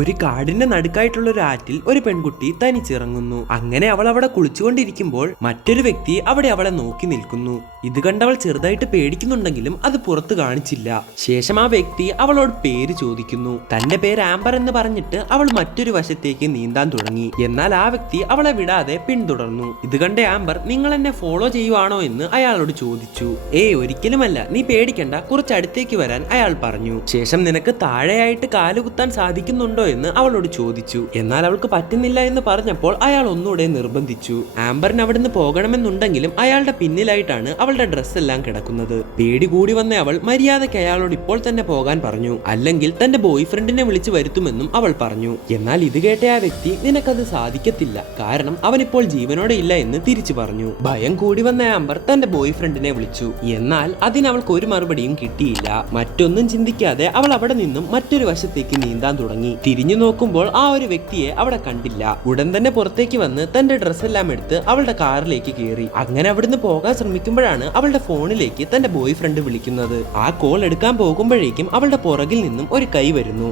ഒരു കാടിന്റെ നടുക്കായിട്ടുള്ള ഒരു ആറ്റിൽ ഒരു പെൺകുട്ടി തനിച്ചിറങ്ങുന്നു. അങ്ങനെ അവൾ അവിടെ കുളിച്ചുകൊണ്ടിരിക്കുമ്പോൾ മറ്റൊരു വ്യക്തി അവിടെ അവളെ നോക്കി നിൽക്കുന്നു. ഇത് കണ്ടവൾ ചെറുതായിട്ട് പേടിക്കുന്നുണ്ടെങ്കിലും അത് പുറത്തു കാണിച്ചില്ല. ശേഷം ആ വ്യക്തി അവളോട് പേര് ചോദിക്കുന്നു. തന്റെ പേര് ആംബർ എന്ന് പറഞ്ഞിട്ട് അവൾ മറ്റൊരു വശത്തേക്ക് നീന്താൻ തുടങ്ങി. എന്നാൽ ആ വ്യക്തി അവളെ വിടാതെ പിന്തുടർന്നു. ഇത് കണ്ട ആംബർ നിങ്ങൾ എന്നെ ഫോളോ ചെയ്യുവാണോ എന്ന് അയാളോട് ചോദിച്ചു. ഒരിക്കലുമല്ല, നീ പേടിക്കണ്ട, കുറച്ച് അടുത്തേക്ക് വരാൻ അയാൾ പറഞ്ഞു. ശേഷം നിനക്ക് താഴെയായിട്ട് കാലുകുത്താൻ സാധിക്കുന്നുണ്ടോ എന്ന് അവളോട് ചോദിച്ചു. എന്നാൽ അവൾക്ക് പറ്റുന്നില്ല എന്ന് പറഞ്ഞപ്പോൾ അയാൾ ഒന്നുകൂടെ നിർബന്ധിച്ചു. ആംബറിന് അവിടുന്ന് പോകണമെന്നുണ്ടെങ്കിലും അയാളുടെ പിന്നിലായിട്ടാണ് അവളുടെ ഡ്രസ് എല്ലാം കിടക്കുന്നത്. പേടി കൂടി വന്ന അവൾ മര്യാദയ്ക്ക് അയാളോട് ഇപ്പോൾ തന്നെ പോകാൻ പറഞ്ഞു, അല്ലെങ്കിൽ തന്റെ ബോയ് ഫ്രണ്ടിനെ വിളിച്ചു വരുത്തുമെന്നും അവൾ പറഞ്ഞു. എന്നാൽ ഇത് കേട്ട ആ വ്യക്തി നിനക്കത് സാധിക്കത്തില്ല, കാരണം അവനിപ്പോൾ ജീവനോടെ ഇല്ല എന്ന് തിരിച്ചു പറഞ്ഞു. ഭയം കൂടി വന്ന ആംബർ തന്റെ ബോയ് ഫ്രണ്ടിനെ വിളിച്ചു. എന്നാൽ അതിനവൾക്ക് ഒരു മറുപടിയും കിട്ടിയില്ല. മറ്റൊന്നും ചിന്തിക്കാതെ അവൾ അവിടെ നിന്നും മറ്റൊരു വശത്തേക്ക് നീന്താൻ തുടങ്ങി. തിരിഞ്ഞു നോക്കുമ്പോൾ ആ ഒരു വ്യക്തിയെ അവിടെ കണ്ടില്ല. ഉടൻ തന്നെ പുറത്തേക്ക് വന്ന് തന്റെ ഡ്രസ് എല്ലാം എടുത്ത് അവളുടെ കാറിലേക്ക് കയറി. അങ്ങനെ അവിടുന്ന് പോകാൻ ശ്രമിക്കുമ്പോഴാണ് അവളുടെ ഫോണിലേക്ക് തന്റെ ബോയ് ഫ്രണ്ട് വിളിക്കുന്നത്. ആ കോൾ എടുക്കാൻ പോകുമ്പോഴേക്കും അവളുടെ പുറകിൽ നിന്നും ഒരു കൈ വരുന്നു.